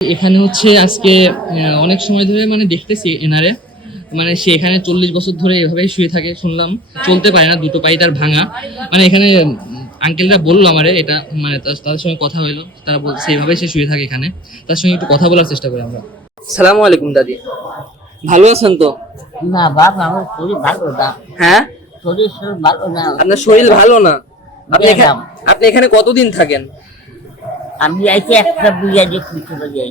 এখানে হচ্ছে আজকে অনেক সময় ধরে মানে দেখতেছি এনারে, মানে সে এখানে 40 বছর ধরে এভাবেই শুয়ে থাকে শুনলাম। চলতে পারে না, দুটো পাই তার ভাঙা। মানে এখানে আঙ্কেলরা বললো আমারে এটা, মানে তাদের সঙ্গে কথা হইলো, তারা বলছে এইভাবেই সে শুয়ে থাকে এখানে। তার সঙ্গে একটু কথা বলার চেষ্টা করি আমরা। সালামু আলাইকুম দাদি, ভালো আছেন তো? না বাবা, আমার শরীর ভালো না। হ্যাঁ, শরীর ভালো না। আপনার শরীর ভালো না? গেলাম। আপনি এখানে কতদিন থাকেন? আমি আইছি একটা বিয়ে দেখি চলে যাই।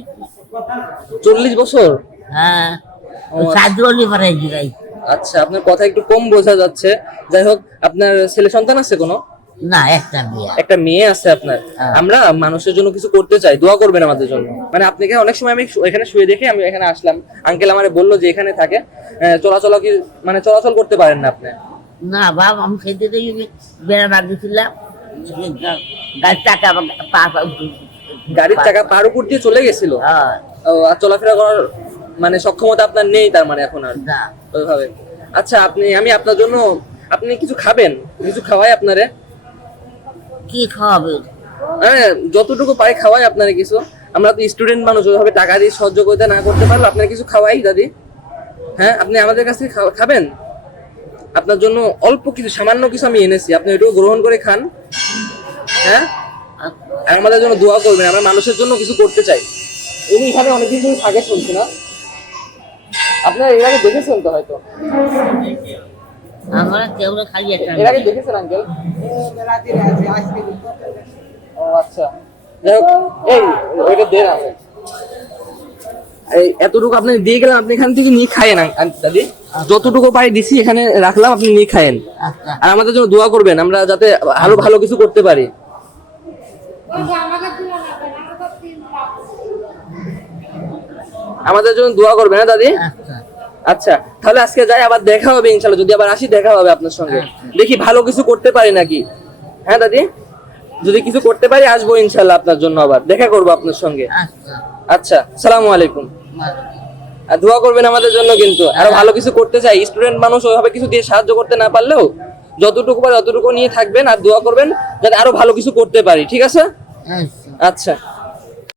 40 বছর? হ্যাঁ, ও আচ্ছা। সাজলি পারাই যাই। আচ্ছা, আপনার কথা একটু কম বোঝা যাচ্ছে। যাই হোক, আপনার ছেলে সন্তান আছে কোনো? না, একটা বিয়ে। একটা মেয়ে আছে আপনার। হ্যাঁ। আমরা মানুষের জন্য কিছু করতে চাই, দোয়া করবেন আমাদের জন্য। মানে আপনাকে অনেক সময় আমি এখানে শুয়ে দেখে আমি এখানে আসলাম। আঙ্কেল আমারে বললো যে এখানে থাকে, চলাচল কি মানে চলাচল করতে পারেন না আপনি? না বাবা, আমি খেতে দিয়ে বেড়া বাঁধিয়েছিলাম। গাড়ির টাকা গাড়ির চাকা পার উপর দিয়ে চলে গেছিল? হ্যাঁ। ও, আর চলাফেরা করার মানে সক্ষমতা আপনার নেই তার মানে এখন আর না। ওইভাবে। আচ্ছা, আমি আপনার জন্য, আপনি কিছু খাবেন? কিছু খাওয়াই আপনারে? কি খাওয়াবে? যতটুকু পাই খাওয়াই আপনারে কিছু। আমরা তো স্টুডেন্ট মানুষ, ওইভাবে টাকা দিয়ে সাহায্য করতে না করতে পারলে আপনার কিছু খাওয়াই দাদি। হ্যাঁ, আপনি আমাদের কাছ থেকে খাবেন? আপনার জন্য অল্প কিছু, সামান্য কিছু আমি এনেছি, আপনি এটুকু গ্রহণ করে খান। হ্যাঁ, আর আমাদের জন্য দোয়া করবেন, আমরা মানুষের জন্য কিছু করতে চাই। উনি এখানে অনেকদিন ধরে থাকে শুনছি না? আপনারা এর আগে দেখেছেন তো হয়তো? আমরা কেউ খাইয়ে এর আগে দেখেছেন আঙ্কেল? ও আচ্ছা, যাই হোক, এই ওইটা দেন আমাকে। এই এতটুকু আপনি দিয়ে গেলেন, আপনি এখান থেকে নিয়ে খায়েন দাদি। যতটুকু পাই দিছি এখানে রাখলাম, আপনি নিয়ে খায়েন। আচ্ছা। আর আমাদের জন্য দোয়া করবেন, আমরা যাতে আরো ভালো কিছু করতে পারি। আমাদের জন্য দোয়া করবেন, হ্যাঁ দাদি? আচ্ছা। আচ্ছা, তাহলে আজকে যাই, আবার দেখা হবে ইনশাআল্লাহ। যদি আবার আসি দেখা হবে আপনার সঙ্গে, আচ্ছা। দেখি ভালো কিছু করতে পারি নাকি। হ্যাঁ দাদি, যদি কিছু করতে পারি আসবো ইনশাআল্লাহ, আপনার জন্য আবার দেখা করবো আপনার সঙ্গে। আচ্ছা। আচ্ছা, আসসালামু আলাইকুম। আর দোয়া করবেন আমাদের জন্য, কিন্তু আরো ভালো কিছু করতে চাই। স্টুডেন্ট মানুষ, ওইভাবে কিছু দিয়ে সাহায্য করতে না পারলেও যতটুকু পারে ততটুকু নিয়ে থাকবেন, আর দোয়া করবেন যাতে আরো ভালো কিছু করতে পারি। ঠিক আছে? আচ্ছা। আচ্ছা।